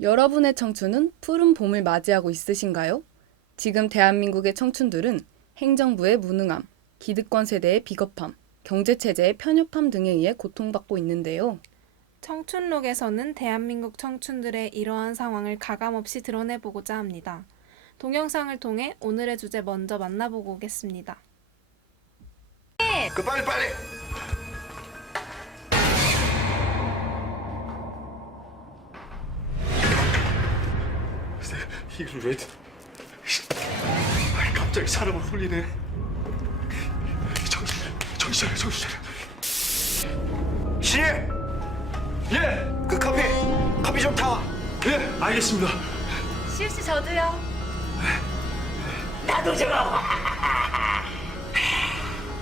여러분의 청춘은 푸른 봄을 맞이하고 있으신가요? 지금 대한민국의 청춘들은 행정부의 무능함, 기득권 세대의 비겁함, 경제체제의 편협함 등에 의해 고통받고 있는데요. 청춘록에서는 대한민국 청춘들의 이러한 상황을 가감없이 드러내보고자 합니다. 동영상을 통해 오늘의 주제 먼저 만나보고 오겠습니다. 빨리! 이걸 왜? 갑자기 사람을 홀리네. 정신 차려. 신예! 예! 그 커피 좀 타와. 예, 알겠습니다. 시우씨 저도요. 나도 좀.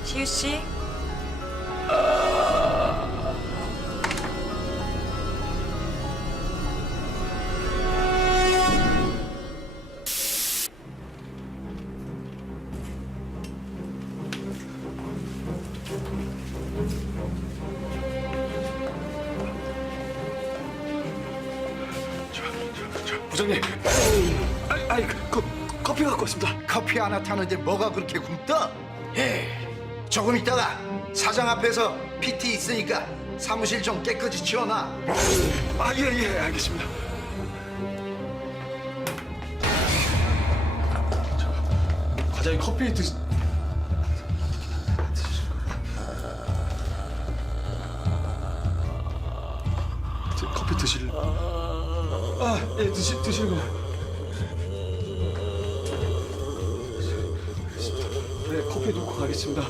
시우씨. 부장님. 커피 갖고 왔습니다. 커피 하나 타는데 뭐가 그렇게 굶떠? 조금 있다가 사장 앞에서 PT 있으니까 사무실 좀 깨끗이 치워놔. 예, 알겠습니다. 과장님 커피 커피 드실래? 예, 드시고. 네, 커피 놓고 가겠습니다.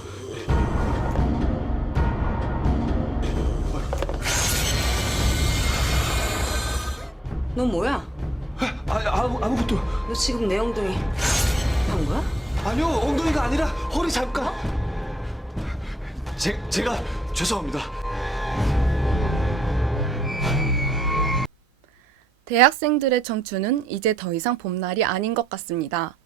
너 뭐야? 아무것도. 너 지금 내 엉덩이 한 거야? 아니요, 엉덩이가 아니라 허리 잠깐. 제가 죄송합니다. 대학생들의 청춘은 이제 더 이상 봄날이 아닌 것 같습니다.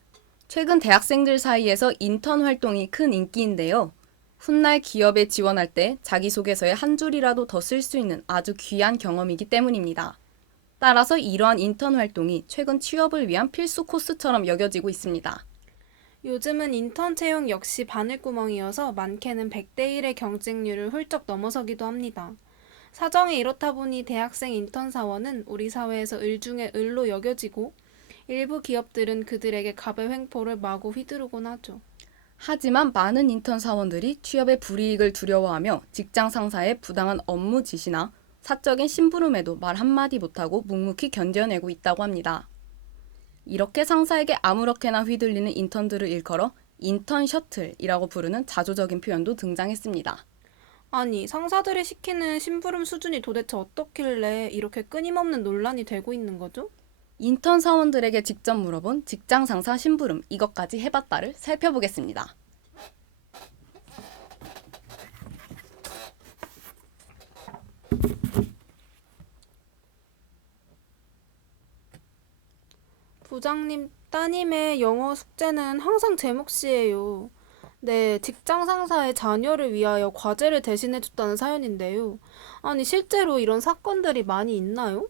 최근 대학생들 사이에서 인턴 활동이 큰 인기인데요. 훗날 기업에 지원할 때 자기소개서에 한 줄이라도 더 쓸 수 있는 아주 귀한 경험이기 때문입니다. 따라서 이러한 인턴 활동이 최근 취업을 위한 필수 코스처럼 여겨지고 있습니다. 요즘은 인턴 채용 역시 바늘구멍이어서 많게는 100대 1의 경쟁률을 훌쩍 넘어서기도 합니다. 사정이 이렇다 보니 대학생 인턴 사원은 우리 사회에서 을 중에 을로 여겨지고 일부 기업들은 그들에게 갑의 횡포를 마구 휘두르곤 하죠. 하지만 많은 인턴 사원들이 취업의 불이익을 두려워하며 직장 상사의 부당한 업무 지시나 사적인 심부름에도 말 한마디 못하고 묵묵히 견뎌내고 있다고 합니다. 이렇게 상사에게 아무렇게나 휘둘리는 인턴들을 일컬어 인턴 셔틀이라고 부르는 자조적인 표현도 등장했습니다. 아니, 상사들이 시키는 심부름 수준이 도대체 어떻길래 이렇게 끊임없는 논란이 되고 있는 거죠? 인턴 사원들에게 직접 물어본 직장 상사 심부름 이것까지 해봤다를 살펴보겠습니다. 부장님, 따님의 영어 숙제는 항상 제 몫이에요. 네, 직장 상사의 자녀를 위하여 과제를 대신해줬다는 사연인데요. 아니, 실제로 이런 사건들이 많이 있나요?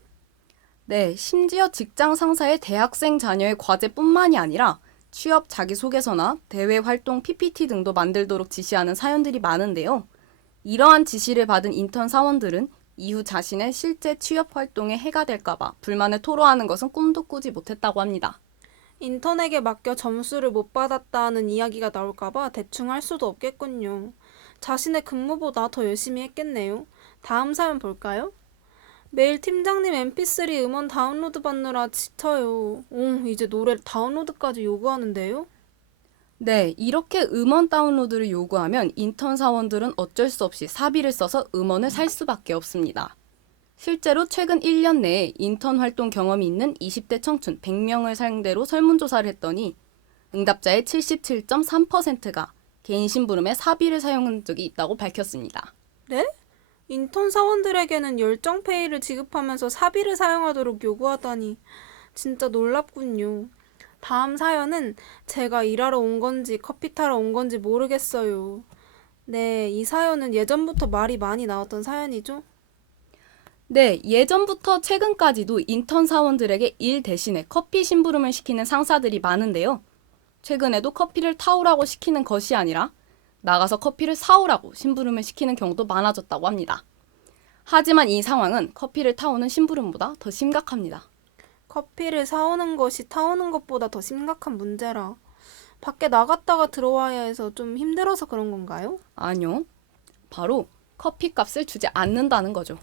네, 심지어 직장 상사의 대학생 자녀의 과제뿐만이 아니라 취업 자기소개서나 대외 활동 PPT 등도 만들도록 지시하는 사연들이 많은데요. 이러한 지시를 받은 인턴 사원들은 이후 자신의 실제 취업 활동에 해가 될까봐 불만을 토로하는 것은 꿈도 꾸지 못했다고 합니다. 인턴에게 맡겨 점수를 못 받았다는 이야기가 나올까봐 대충 할 수도 없겠군요. 자신의 근무보다 더 열심히 했겠네요. 다음 사연 볼까요? 매일 팀장님 mp3 음원 다운로드 받느라 지쳐요. 이제 노래 다운로드까지 요구하는데요? 네, 이렇게 음원 다운로드를 요구하면 인턴 사원들은 어쩔 수 없이 사비를 써서 음원을 살 수밖에 없습니다. 실제로 최근 1년 내에 인턴 활동 경험이 있는 20대 청춘 100명을 상대로 설문조사를 했더니 응답자의 77.3%가 개인 심부름에 사비를 사용한 적이 있다고 밝혔습니다. 네? 인턴 사원들에게는 열정페이를 지급하면서 사비를 사용하도록 요구하다니 진짜 놀랍군요. 다음 사연은 제가 일하러 온 건지 커피 타러 온 건지 모르겠어요. 네, 이 사연은 예전부터 말이 많이 나왔던 사연이죠? 네, 예전부터 최근까지도 인턴 사원들에게 일 대신에 커피 심부름을 시키는 상사들이 많은데요. 최근에도 커피를 타오라고 시키는 것이 아니라 나가서 커피를 사오라고 심부름을 시키는 경우도 많아졌다고 합니다. 하지만 이 상황은 커피를 타오는 심부름보다 더 심각합니다. 커피를 사오는 것이 타오는 것보다 더 심각한 문제라. 밖에 나갔다가 들어와야 해서 좀 힘들어서 그런 건가요? 아니요. 바로 커피값을 주지 않는다는 거죠.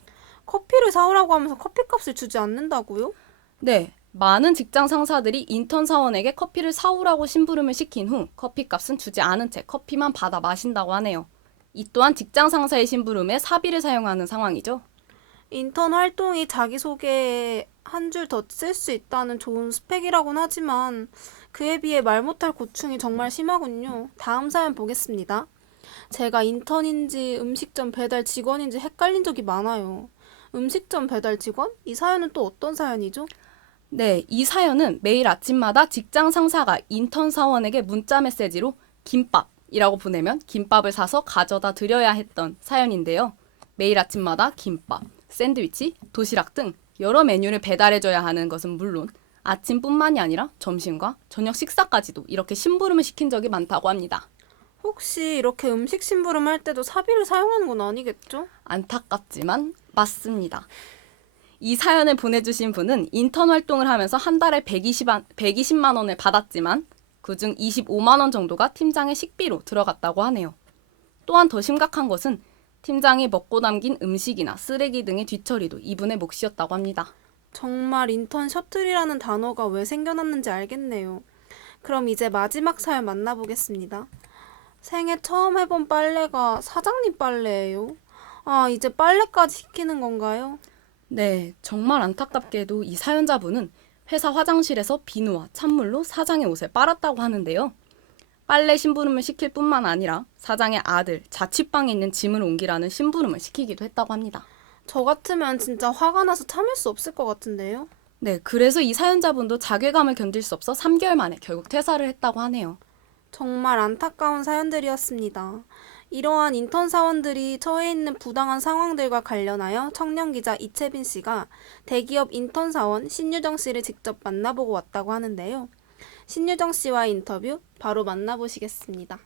커피를 사오라고 하면서 커피값을 주지 않는다고요? 네, 많은 직장 상사들이 인턴 사원에게 커피를 사오라고 심부름을 시킨 후 커피값은 주지 않은 채 커피만 받아 마신다고 하네요. 이 또한 직장 상사의 심부름에 사비를 사용하는 상황이죠. 인턴 활동이 자기소개에 한 줄 더 쓸 수 있다는 좋은 스펙이라고는 하지만 그에 비해 말 못할 고충이 정말 심하군요. 다음 사연 보겠습니다. 제가 인턴인지 음식점 배달 직원인지 헷갈린 적이 많아요. 음식점 배달 직원? 이 사연은 또 어떤 사연이죠? 네, 이 사연은 매일 아침마다 직장 상사가 인턴 사원에게 문자 메시지로 김밥이라고 보내면 김밥을 사서 가져다 드려야 했던 사연인데요. 매일 아침마다 김밥, 샌드위치, 도시락 등 여러 메뉴를 배달해줘야 하는 것은 물론 아침뿐만이 아니라 점심과 저녁 식사까지도 이렇게 심부름을 시킨 적이 많다고 합니다. 혹시 이렇게 음식 심부름 할 때도 사비를 사용하는 건 아니겠죠? 안타깝지만 맞습니다. 이 사연을 보내주신 분은 인턴 활동을 하면서 한 달에 120만 원을 받았지만 그중 25만 원 정도가 팀장의 식비로 들어갔다고 하네요. 또한 더 심각한 것은 팀장이 먹고 남긴 음식이나 쓰레기 등의 뒤처리도 이분의 몫이었다고 합니다. 정말 인턴 셔틀이라는 단어가 왜 생겨났는지 알겠네요. 그럼 이제 마지막 사연 만나보겠습니다. 생애 처음 해본 빨래가 사장님 빨래예요. 아, 이제 빨래까지 시키는 건가요? 네, 정말 안타깝게도 이 사연자분은 회사 화장실에서 비누와 찬물로 사장의 옷을 빨았다고 하는데요. 빨래 심부름을 시킬 뿐만 아니라 사장의 아들 자취방에 있는 짐을 옮기라는 심부름을 시키기도 했다고 합니다. 저 같으면 진짜 화가 나서 참을 수 없을 것 같은데요. 네, 그래서 이 사연자분도 자괴감을 견딜 수 없어 3개월 만에 결국 퇴사를 했다고 하네요. 정말 안타까운 사연들이었습니다. 이러한 인턴 사원들이 처해 있는 부당한 상황들과 관련하여 청년기자 이채빈 씨가 대기업 인턴 사원 신유정 씨를 직접 만나보고 왔다고 하는데요. 신유정 씨와의 인터뷰 바로 만나보시겠습니다.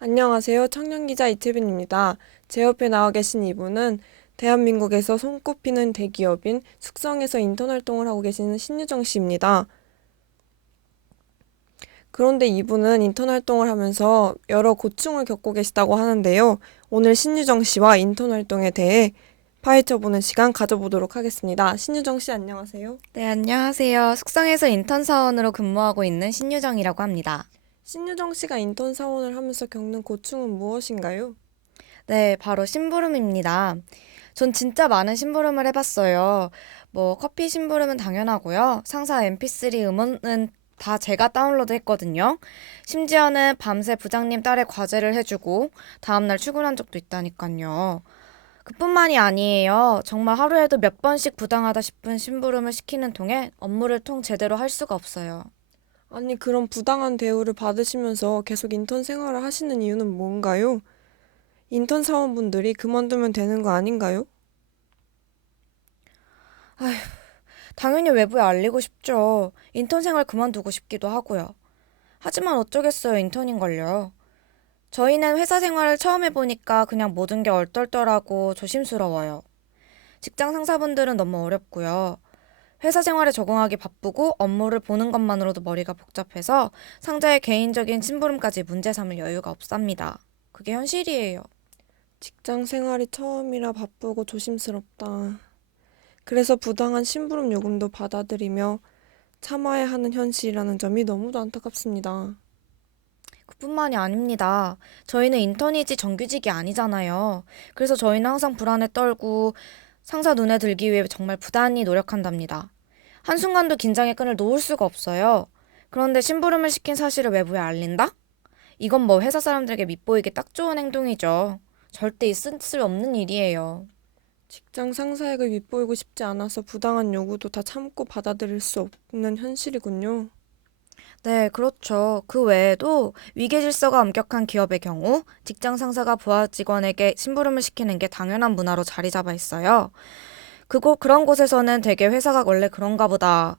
안녕하세요. 청년기자 이채빈입니다. 제 옆에 나와 계신 이분은 대한민국에서 손꼽히는 대기업인 숙성에서 인턴 활동을 하고 계시는 신유정 씨입니다. 그런데 이분은 인턴 활동을 하면서 여러 고충을 겪고 계시다고 하는데요. 오늘 신유정 씨와 인턴 활동에 대해 파헤쳐보는 시간 가져보도록 하겠습니다. 신유정 씨 안녕하세요. 네, 안녕하세요. 숙성에서 인턴 사원으로 근무하고 있는 신유정이라고 합니다. 신유정 씨가 인턴 사원을 하면서 겪는 고충은 무엇인가요? 네, 바로 심부름입니다. 전 진짜 많은 심부름을 해봤어요. 커피 심부름은 당연하고요. 상사 mp3 음원은 다 제가 다운로드 했거든요. 심지어는 밤새 부장님 딸의 과제를 해주고 다음날 출근한 적도 있다니까요. 그뿐만이 아니에요. 정말 하루에도 몇 번씩 부당하다 싶은 심부름을 시키는 통에 업무를 제대로 할 수가 없어요. 아니, 그런 부당한 대우를 받으시면서 계속 인턴 생활을 하시는 이유는 뭔가요? 인턴 사원분들이 그만두면 되는 거 아닌가요? 당연히 외부에 알리고 싶죠. 인턴 생활 그만두고 싶기도 하고요. 하지만 어쩌겠어요. 인턴인걸요. 저희는 회사 생활을 처음 해보니까 그냥 모든 게 얼떨떨하고 조심스러워요. 직장 상사분들은 너무 어렵고요. 회사 생활에 적응하기 바쁘고 업무를 보는 것만으로도 머리가 복잡해서 상사의 개인적인 심부름까지 문제 삼을 여유가 없답니다. 그게 현실이에요. 직장 생활이 처음이라 바쁘고 조심스럽다. 그래서 부당한 심부름 요금도 받아들이며 참아야 하는 현실이라는 점이 너무도 안타깝습니다. 그뿐만이 아닙니다. 저희는 인턴이지 정규직이 아니잖아요. 그래서 저희는 항상 불안에 떨고 상사 눈에 들기 위해 정말 부단히 노력한답니다. 한순간도 긴장의 끈을 놓을 수가 없어요. 그런데 심부름을 시킨 사실을 외부에 알린다? 이건 뭐 회사 사람들에게 밉보이기 딱 좋은 행동이죠. 절대 있을 수 없는 일이에요. 직장 상사에게 밉보이고 싶지 않아서 부당한 요구도 다 참고 받아들일 수 없는 현실이군요. 네, 그렇죠. 그 외에도 위계 질서가 엄격한 기업의 경우 직장 상사가 부하 직원에게 심부름을 시키는 게 당연한 문화로 자리 잡아 있어요. 그런 곳에서는 되게 회사가 원래 그런가 보다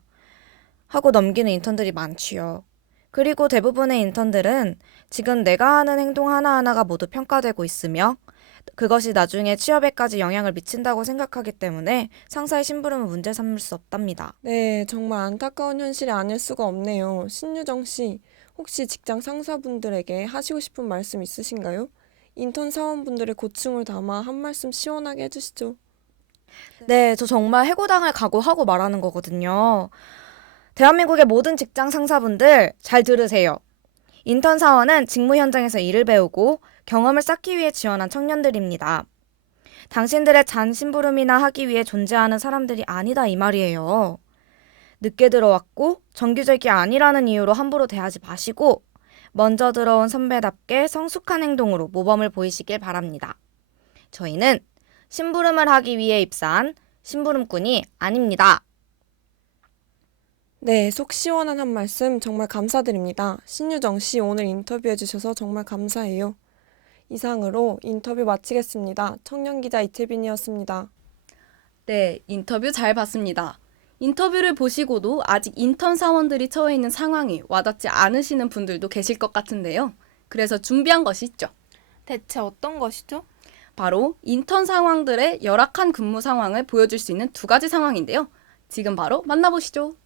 하고 넘기는 인턴들이 많지요. 그리고 대부분의 인턴들은 지금 내가 하는 행동 하나하나가 모두 평가되고 있으며 그것이 나중에 취업에까지 영향을 미친다고 생각하기 때문에 상사의 심부름을 문제 삼을 수 없답니다. 네, 정말 안타까운 현실이 아닐 수가 없네요. 신유정 씨, 혹시 직장 상사분들에게 하시고 싶은 말씀 있으신가요? 인턴 사원분들의 고충을 담아 한 말씀 시원하게 해주시죠. 네, 저 정말 해고당할 각오하고 말하는 거거든요. 대한민국의 모든 직장 상사분들 잘 들으세요. 인턴 사원은 직무 현장에서 일을 배우고 경험을 쌓기 위해 지원한 청년들입니다. 당신들의 잔심부름이나 하기 위해 존재하는 사람들이 아니다 이 말이에요. 늦게 들어왔고 정규직이 아니라는 이유로 함부로 대하지 마시고 먼저 들어온 선배답게 성숙한 행동으로 모범을 보이시길 바랍니다. 저희는 심부름을 하기 위해 입사한 심부름꾼이 아닙니다. 네, 속 시원한 한 말씀 정말 감사드립니다. 신유정 씨, 오늘 인터뷰해주셔서 정말 감사해요. 이상으로 인터뷰 마치겠습니다. 청년기자 이채빈이었습니다. 네, 인터뷰 잘 봤습니다. 인터뷰를 보시고도 아직 인턴 사원들이 처해 있는 상황이 와닿지 않으시는 분들도 계실 것 같은데요. 그래서 준비한 것이 있죠. 대체 어떤 것이죠? 바로 인턴 상황들의 열악한 근무 상황을 보여줄 수 있는 두 가지 상황인데요. 지금 바로 만나보시죠.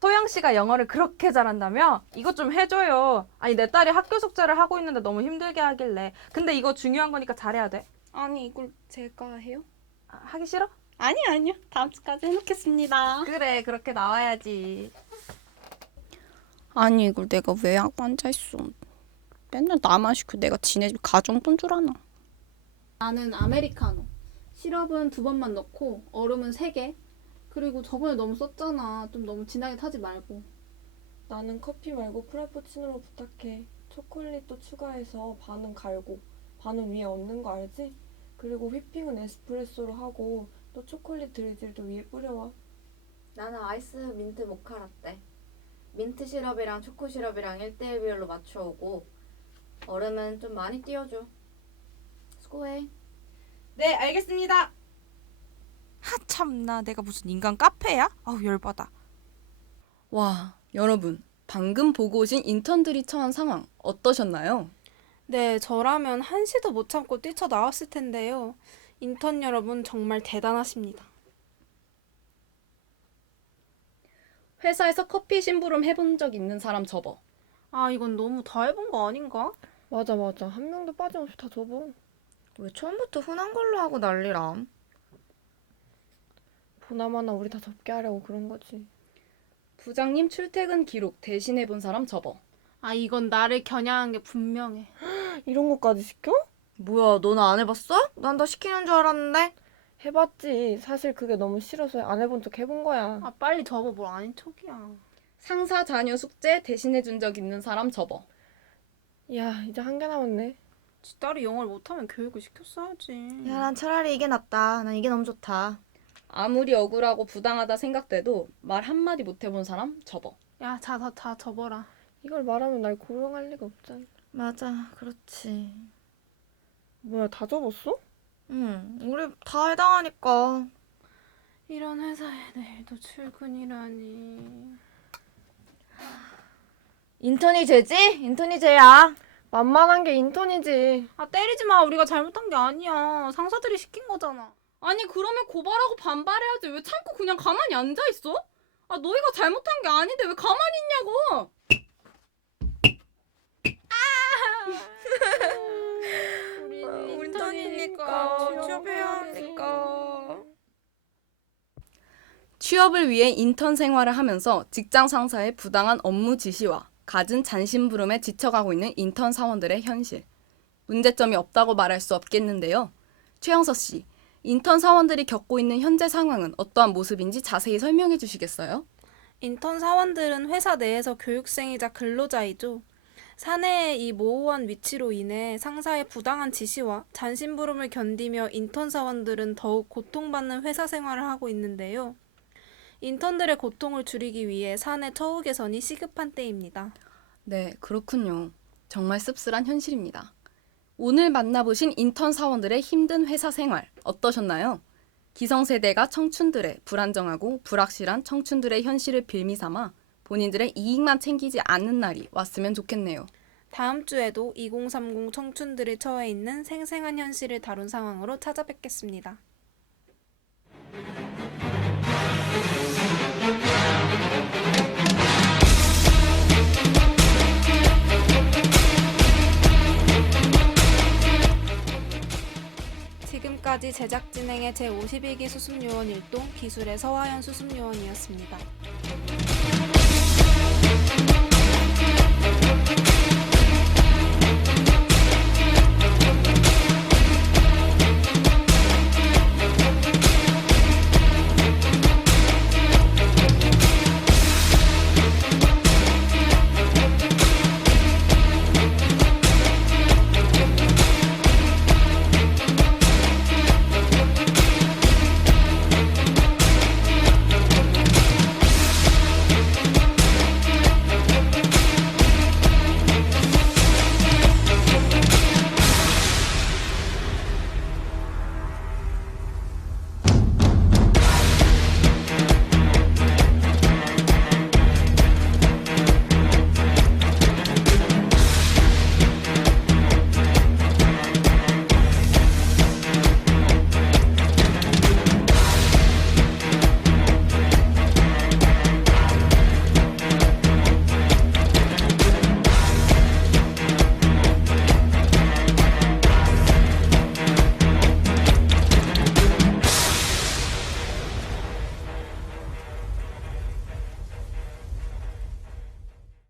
소영 씨가 영어를 그렇게 잘한다며? 이것 좀 해줘요. 아니, 내 딸이 학교 숙제를 하고 있는데 너무 힘들게 하길래. 근데 이거 중요한 거니까 잘해야 돼. 아니, 이걸 제가 해요? 하기 싫어? 아니요. 다음 주까지 해놓겠습니다. 그래, 그렇게 나와야지. 아니, 이걸 내가 왜 하고 앉아있어. 맨날 나만 시켜. 내가 지네 집 가정돈 줄 아나. 나는 아메리카노. 시럽은 2번만 넣고 얼음은 3개. 그리고 저번에 너무 썼잖아. 좀 너무 진하게 타지 말고. 나는 커피 말고 프라푸치노로 부탁해. 초콜릿도 추가해서 반은 갈고 반은 위에 얹는 거 알지? 그리고 휘핑은 에스프레소로 하고 또 초콜릿 드리즐도 위에 뿌려와. 나는 아이스 민트 모카 라떼. 민트 시럽이랑 초코 시럽이랑 1대1 비율로 맞춰오고 얼음은 좀 많이 띄워줘. 수고해. 네, 알겠습니다. 참나, 내가 무슨 인간 카페야? 아우, 열받아. 와, 여러분. 방금 보고 오신 인턴들이 처한 상황 어떠셨나요? 네, 저라면 한시도 못 참고 뛰쳐나왔을 텐데요. 인턴 여러분 정말 대단하십니다. 회사에서 커피 심부름 해본 적 있는 사람 접어. 아, 이건 너무 다 해본 거 아닌가? 맞아. 한 명도 빠짐없이 다 접어. 왜 처음부터 흔한 걸로 하고 난리람? 보나마나 우리 다 접게 하려고 그런 거지. 부장님 출퇴근 기록 대신해 본 사람 접어. 아, 이건 나를 겨냥한 게 분명해. 이런 것까지 시켜? 뭐야, 너는 안 해봤어? 난 다 시키는 줄 알았는데. 해봤지. 사실 그게 너무 싫어서 안 해본 척 해본 거야. 아, 빨리 접어. 뭘 아닌 척이야. 상사 자녀 숙제 대신해 준 적 있는 사람 접어. 야, 이제 한 개 남았네. 지 딸이 영어를 못하면 교육을 시켰어야지. 야, 난 차라리 이게 낫다. 난 이게 너무 좋다. 아무리 억울하고 부당하다 생각돼도 말 한마디 못 해본 사람 접어. 야, 자, 접어라. 이걸 말하면 날 고용할 리가 없잖아. 맞아, 그렇지. 뭐야, 다 접었어? 응, 우리 다 해당하니까. 이런 회사에 내일도 출근이라니. 인턴이 죄지? 인턴이 죄야. 만만한 게 인턴이지. 아, 때리지 마. 우리가 잘못한 게 아니야. 상사들이 시킨 거잖아. 아니 그러면 고발하고 반발해야지. 왜 참고 그냥 가만히 앉아있어? 아 너희가 잘못한 게 아닌데 왜 가만히 있냐고. 우리 인턴이니까 취업해야 하니까. 취업을 위해 인턴 생활을 하면서 직장 상사의 부당한 업무 지시와 갖은 잔심부름에 지쳐가고 있는 인턴 사원들의 현실. 문제점이 없다고 말할 수 없겠는데요. 최영서 씨, 인턴 사원들이 겪고 있는 현재 상황은 어떠한 모습인지 자세히 설명해 주시겠어요? 인턴 사원들은 회사 내에서 교육생이자 근로자이죠. 사내의 이 모호한 위치로 인해 상사의 부당한 지시와 잔심부름을 견디며 인턴 사원들은 더욱 고통받는 회사 생활을 하고 있는데요. 인턴들의 고통을 줄이기 위해 사내 처우 개선이 시급한 때입니다. 네, 그렇군요. 정말 씁쓸한 현실입니다. 오늘 만나보신 인턴 사원들의 힘든 회사 생활 어떠셨나요? 기성세대가 청춘들의 불안정하고 불확실한 청춘들의 현실을 빌미삼아 본인들의 이익만 챙기지 않는 날이 왔으면 좋겠네요. 다음 주에도 2030 청춘들이 처해 있는 생생한 현실을 다룬 상황으로 찾아뵙겠습니다. 지금까지 제작 진행의 제52기 수습요원 일동 기술의 서화연 수습요원이었습니다.